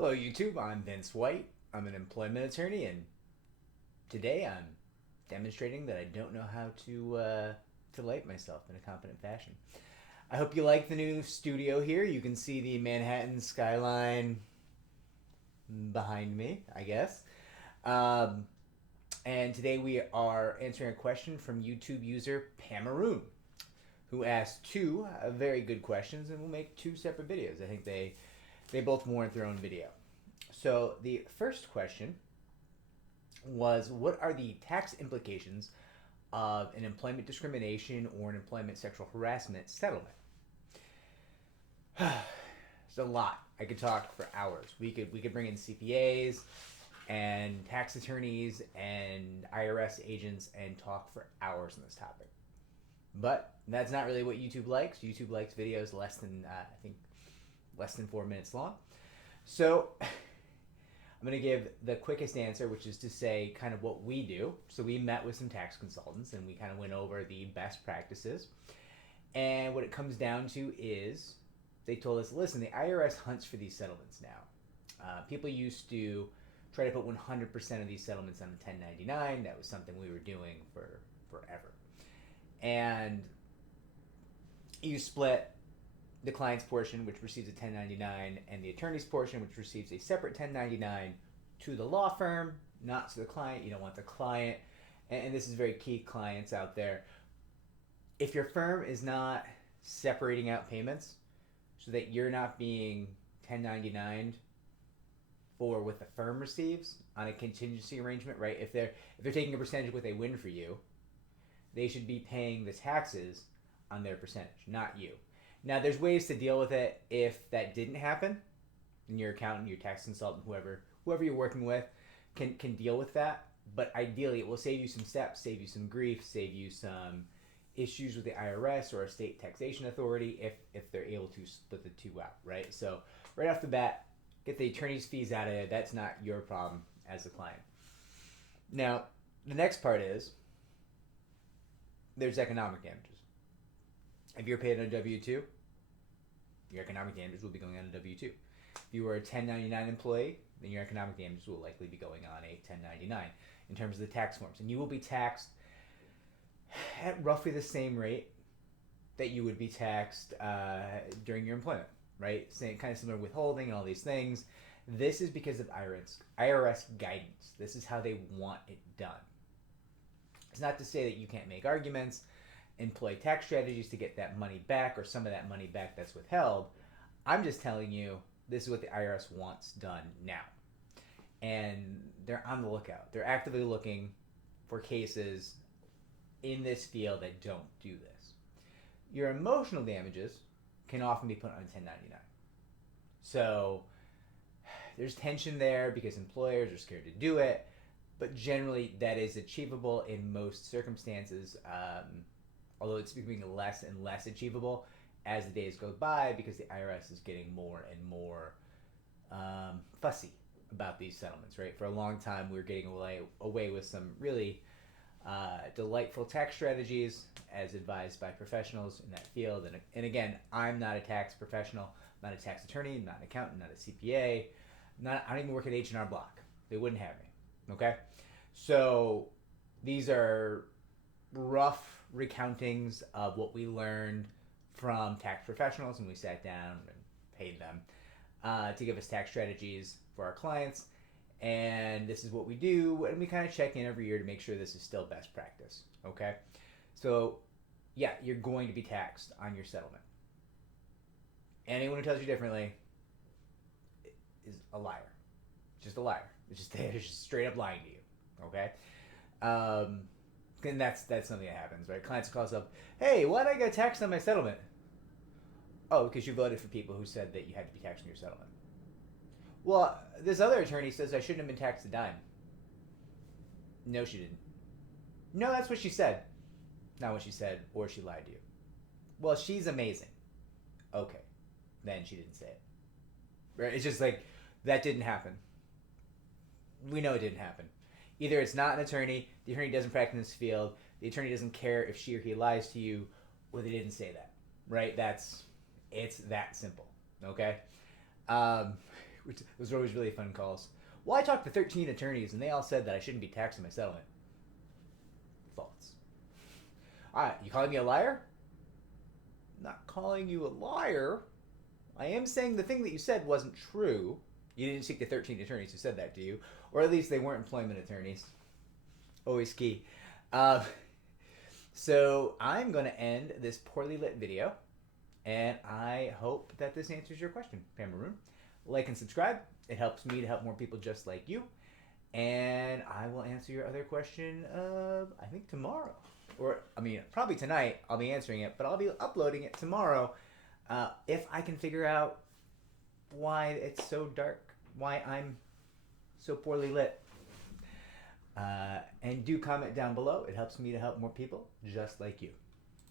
Hello, YouTube. I'm Vince White. I'm an employment attorney, and today I'm demonstrating that I don't know how to light myself in a competent fashion. I hope you like the new studio here. You can see the Manhattan skyline behind me, I guess. Um, and today we are answering a question from YouTube user Pamaroon, who asked two very good questions, and we'll make two separate videos. I think they both warrant their own video. So the first question was, what are the tax implications of an employment discrimination or an employment sexual harassment settlement? It's a lot. I could talk for hours. We could bring in CPAs and tax attorneys and IRS agents and talk for hours on this topic. But that's not really what YouTube likes. YouTube likes videos less than I think less than 4 minutes long. So I'm going to give the quickest answer, which is to say kind of what we do. So we met with some tax consultants and we kind of went over the best practices. And what it comes down to is they told us, listen, the IRS hunts for these settlements now. People used to try to put 100% of these settlements on a 1099. That was something we were doing for forever. And you split the client's portion, which receives a 1099, and the attorney's portion, which receives a separate 1099 to the law firm, not to the client. You don't want the client, and this is very key, clients out there. If your firm is not separating out payments so that you're not being 1099'd for what the firm receives on a contingency arrangement, right? If they're taking a percentage of what they win for you, they should be paying the taxes on their percentage, not you. Now, there's ways to deal with it if that didn't happen, and your accountant, your tax consultant, whoever you're working with can deal with that. But ideally, it will save you some steps, save you some grief, save you some issues with the IRS or a state taxation authority if they're able to split the two out, right? So right off the bat, get the attorney's fees out of it. That's not your problem as a client. Now, the next part is there's economic damages. If you're paid on a W-2, your economic damages will be going on a W-2. If you were a 1099 employee, then your economic damages will likely be going on a 1099 in terms of the tax forms. And you will be taxed at roughly the same rate that you would be taxed during your employment, right? Same, kind of similar withholding and all these things. This is because of IRS guidance. This is how they want it done. It's not to say that you can't make arguments, employ tax strategies to get that money back or some of that money back that's withheld. I'm just telling you, this is what the IRS wants done now. And they're on the lookout. They're actively looking for cases in this field that don't do this. Your emotional damages can often be put on a 1099. So there's tension there because employers are scared to do it, but generally that is achievable in most circumstances. Although it's becoming less and less achievable as the days go by because the IRS is getting more and more fussy about these settlements, right? For a long time, we were getting away with some really delightful tax strategies as advised by professionals in that field. And again, I'm not a tax professional, I'm not a tax attorney, not an accountant, not a CPA. I don't even work at H&R Block. They wouldn't have me, okay? So these are rough recountings of what we learned from tax professionals, and we sat down and paid them to give us tax strategies for our clients. And this is what we do, and we kind of check in every year to make sure this is still best practice, okay? So yeah, you're going to be taxed on your settlement. Anyone who tells you differently is a liar. Just a liar. They're just straight up lying to you, okay? And that's something that happens, right? Clients call us up, hey, why did I get taxed on my settlement? Oh, because you voted for people who said that you had to be taxed on your settlement. Well, this other attorney says I shouldn't have been taxed a dime. No, she didn't. No, that's what she said. Not what she said, or she lied to you. Well, she's amazing. Okay, then she didn't say it. Right? It's just like, that didn't happen. We know it didn't happen. Either it's not an attorney, the attorney doesn't practice in this field, the attorney doesn't care if she or he lies to you, or they didn't say that, right? It's that simple, okay? Those were always really fun calls. Well, I talked to 13 attorneys, and they all said that I shouldn't be taxing my settlement. False. All right, you calling me a liar? Not calling you a liar. I am saying the thing that you said wasn't true. You didn't speak to 13 attorneys who said that to you, or at least they weren't employment attorneys. Always key. So I'm going to end this poorly lit video, and I hope that this answers your question, Pamaroon. Like and subscribe. It helps me to help more people just like you. And I will answer your other question, I think tomorrow. Or, I mean, probably tonight I'll be answering it, but I'll be uploading it tomorrow if I can figure out why it's so dark, why I'm so poorly lit. And do comment down below. It helps me to help more people just like you.